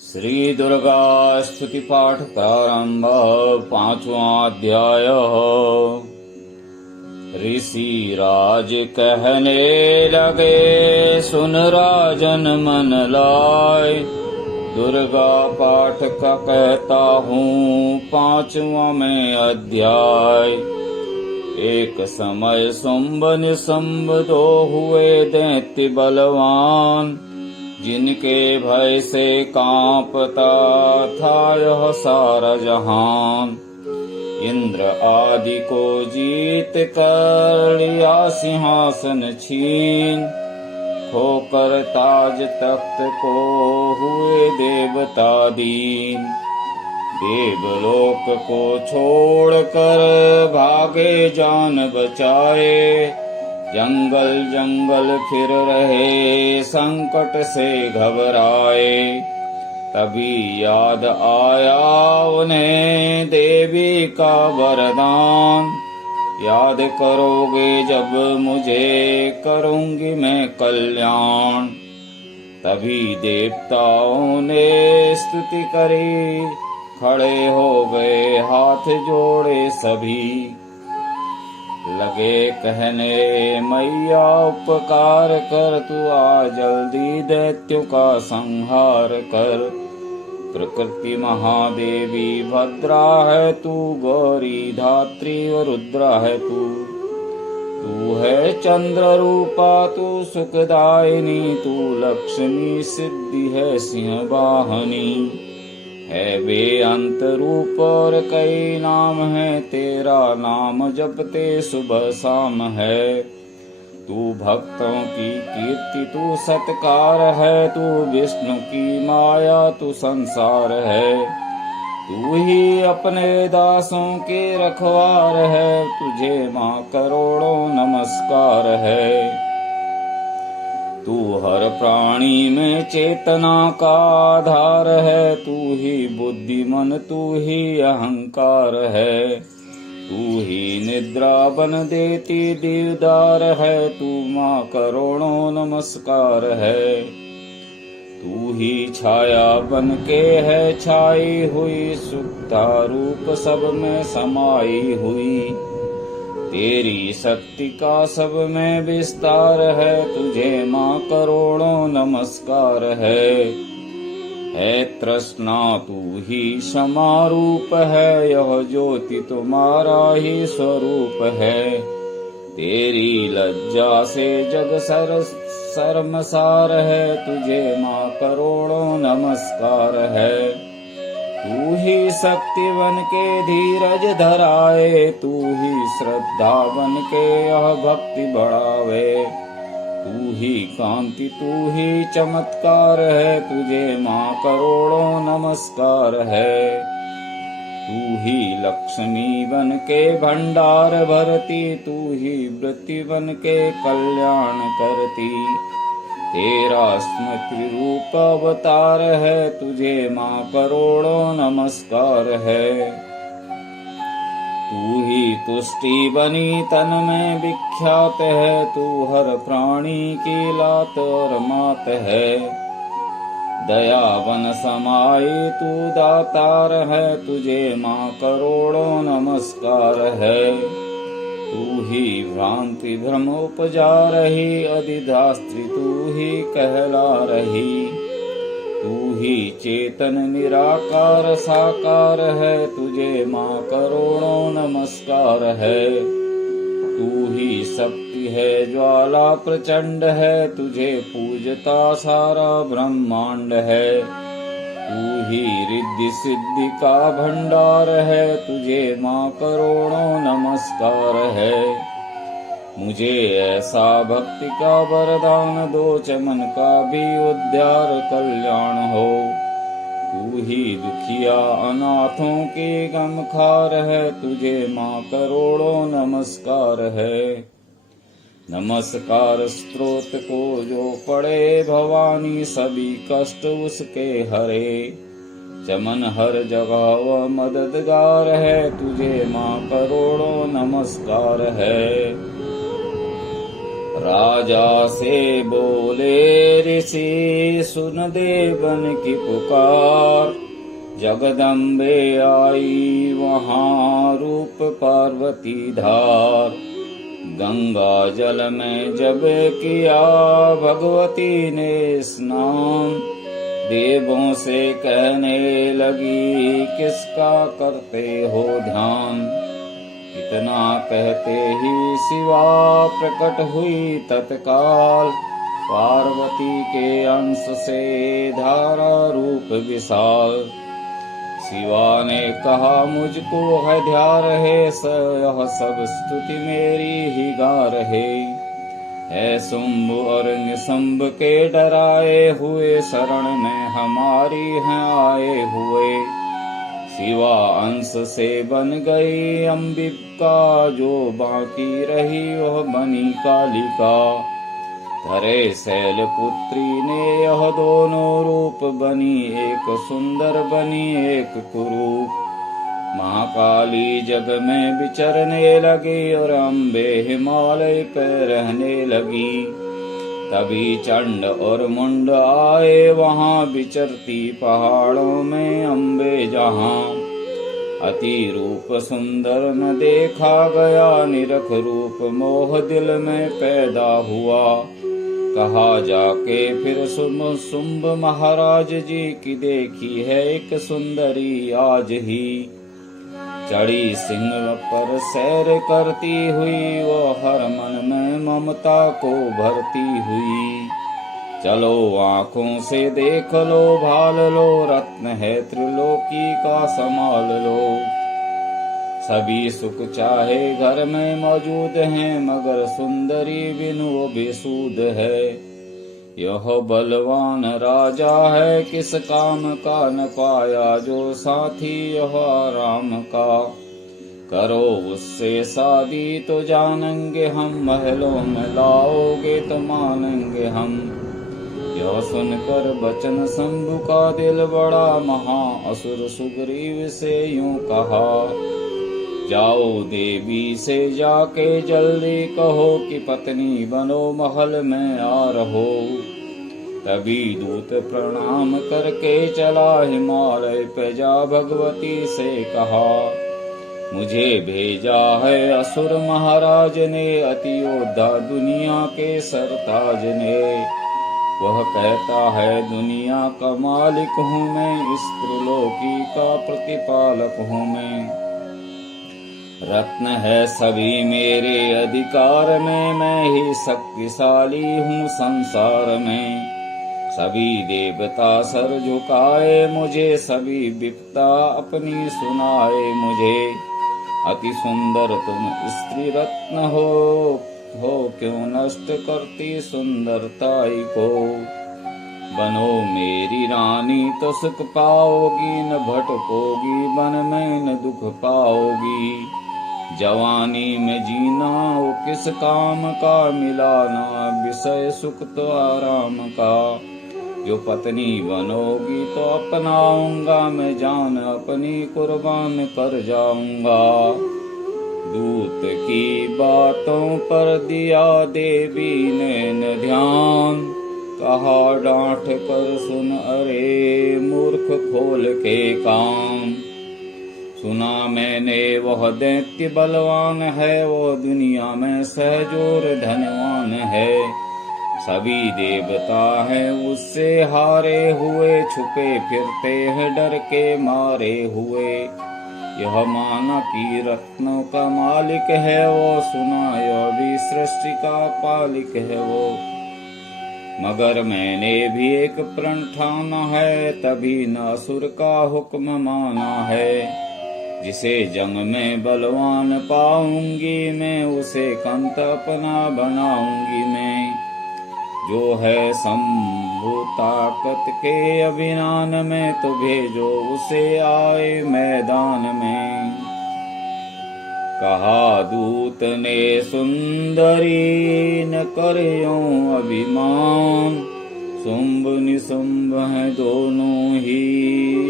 श्री दुर्गा स्तुति पाठ प्रारंभ। 5वां अध्याय। ऋषि राज कहने लगे, सुन राजन मन लाए। दुर्गा पाठ का कहता हूँ 5वां में अध्याय। एक समय शुंभ निशुंभ दो हुए दैत्य बलवान, जिनके भय से कांपता था यह सारा जहान। इंद्र आदि को जीत कर लिया सिंहासन छीन, खोकर ताज तख्त को हुए देवता दीन। देवलोक को छोड़कर भागे जान बचाए, जंगल जंगल फिर रहे संकट से घबराए। तभी याद आया उन्हें देवी का वरदान, याद करोगे जब मुझे करूंगी मैं कल्याण। तभी देवताओं ने स्तुति करी, खड़े हो गए हाथ जोड़े सभी। लगे कहने मैया उपकार कर, तू आ जल्दी दैत्यों का संहार कर। प्रकृति महादेवी भद्रा है तू, गौरी धात्री और रुद्रा है तू। तू है चंद्र रूपा तू सुखदायिनी, तू लक्ष्मी सिद्धि है सिंह वाहनी। है बेअंत रूप और कई नाम है, तेरा नाम जपते सुबह शाम है। तू भक्तों की कीर्ति तू सत्कार है, तू विष्णु की माया तू संसार है। तू ही अपने दासों के रखवार है, तुझे माँ करोड़ों नमस्कार है। तू हर प्राणी में चेतना का आधार है, तू ही बुद्धि मन तू ही अहंकार है। तू ही निद्रा बन देती दीवदार है, तू माँ करोड़ों नमस्कार है। तू ही छाया बन के है छाई हुई, सुखता रूप सब में समाई हुई। तेरी शक्ति का सब में विस्तार है, तुझे माँ करोड़ों नमस्कार है तृष्णा तू ही क्षमा रूप है, यह ज्योति तुम्हारा ही स्वरूप है। तेरी लज्जा से जग शर्मसार है, तुझे माँ करोड़ों नमस्कार है। तू ही शक्ति बन के धीरज धराए, तू ही श्रद्धा बन के यह भक्ति बढ़ावे। तू ही कांति तू ही चमत्कार है, तुझे माँ करोड़ों नमस्कार है। तू ही लक्ष्मी बन के भंडार भरती, तू ही वृत्ति बन के कल्याण करती। तेरा स्मृति रूप अवतार है, तुझे माँ करोड़ों नमस्कार है। तू ही तुष्टि बनी तन में विख्यात है, तू हर प्राणी की लात और मात है। दयावन समाई तू दातार है, तुझे माँ करोड़ों नमस्कार है। तू ही भ्रांति भ्रम उपजा रही, अधिधास्त्री तू ही कहला रही। तू ही चेतन निराकार साकार है, तुझे माँ करोड़ों नमस्कार है। तू ही शक्ति है ज्वाला प्रचंड है, तुझे पूजता सारा ब्रह्मांड है। तू ही रिद्धि सिद्धि का भंडार है, तुझे माँ करोड़ों नमस्कार है। मुझे ऐसा भक्ति का वरदान दो, चमन का भी उद्धार कल्याण हो। तू ही दुखिया अनाथों के गमखार है, तुझे माँ करोड़ों नमस्कार है। नमस्कार स्तोत्र को जो पढ़े, भवानी सभी कष्ट उसके हरे। चमन हर जगह वह मददगार है, तुझे माँ करोड़ों नमस्कार है। राजा से बोले ऋषि, सुन देवन की पुकार। जगदम्बे आई वहाँ रूप पार्वती धार। गंगा जल में जब किया भगवती ने स्नान। देवों से कहने लगी, किसका करते हो ध्यान। इतना कहते ही शिवा प्रकट हुई तत्काल। पार्वती के अंश से धारा रूप विशाल। शिवा ने कहा, मुझको है ध्यान रहे, यह सब स्तुति मेरी ही गा रहे। है शुंभ और निशंभ के डराए हुए, शरण में हमारी हैं आए हुए। शिवा अंश से बन गई अंबिका, जो बाकी रही वह बनी कालिका। धरे शैल पुत्री ने यह दोनों रूप बनी, एक सुंदर बनी एक कुरूप। महाकाली जग में विचरने लगी और अम्बे हिमालय पे रहने लगी। तभी चंड और मुंड आए वहाँ, विचरती पहाड़ों में अम्बे जहाँ। अति रूप सुंदर न देखा गया, निरख रूप मोह दिल में पैदा हुआ। कहा जाके फिर शुंभ महाराज जी की, देखी है एक सुंदरी आज ही। चढ़ी सिंह पर सैर करती हुई, वो हर मन में ममता को भरती हुई। चलो आँखों से देख लो, भाल लो, रत्न है त्रिलोकी का संभाल लो। सभी सुख चाहे घर में मौजूद हैं, मगर सुंदरी बिनु वो बेसूद है। यह बलवान राजा है, किस काम का न पाया जो साथी यह राम का। करो उससे शादी तो जानेंगे हम, महलों में लाओगे तो मानेंगे हम। यह सुनकर बचन शंभु का दिल बड़ा महा, असुर सुग्रीव से यूं कहा। जाओ देवी से जाके जल्दी कहो, कि पत्नी बनो महल में आ रहो। तभी दूत प्रणाम करके चला हिमालय पे जा, भगवती से कहा। मुझे भेजा है असुर महाराज ने, अति योद्धा दुनिया के सरताज ने। वह कहता है दुनिया का मालिक हूँ मैं, इस त्रिलोकी का प्रतिपालक हूँ मैं। रत्न है सभी मेरे अधिकार में, मैं ही शक्तिशाली हूँ संसार में। सभी देवता सर झुकाए मुझे, सभी विपदा अपनी सुनाए मुझे। अति सुंदर तुम स्त्री रत्न हो क्यों नष्ट करती सुंदरताई को। बनो मेरी रानी तो सुख पाओगी, न भटकोगी वन में न दुख पाओगी। जवानी में जीना वो किस काम का, मिलाना विषय सुख तो आराम का। जो पत्नी बनोगी तो अपनाऊंगा, मैं जान अपनी कुर्बान कर जाऊंगा। दूत की बातों पर दिया देवी ने न ध्यान, कहा डांट कर सुन अरे मूर्ख खोल के कान। सुना मैंने वह दैत्य बलवान है, वो दुनिया में सहजोर धनवान है। सभी देवता हैं उससे हारे हुए, छुपे फिरते हैं डर के मारे हुए। यह माना कि रत्नों का मालिक है वो, सुना यह भी सृष्टि का पालिक है वो। मगर मैंने भी एक प्रण ठाना है, तभी न असुर का हुक्म माना है। जिसे जंग में बलवान पाऊंगी मैं, उसे कंत अपना बनाऊंगी मैं। जो है शंभु ताकत के अभिमान में, तो भेजो उसे आए मैदान में। कहा दूत ने सुंदरी न करियो अभिमान, शुंभ निशुंभ हैं दोनों ही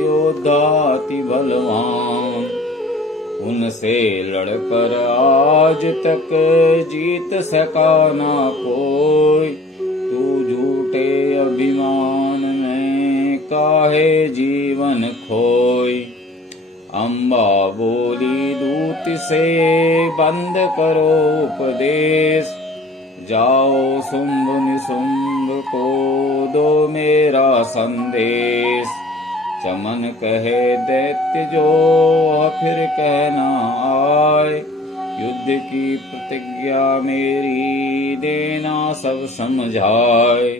योद्धा अति बलवान। उनसे लड़कर आज तक जीत सका ना कोई। तू झूठे अभिमान में काहे जीवन खोई। अम्बा बोली दूत से बंद करो उपदेश, जाओ शुंभ निशुंभ को दो मेरा संदेश। चमन कहे दैत्य जो फिर कहना आए, युद्ध की प्रतिज्ञा मेरी देना सब समझाए।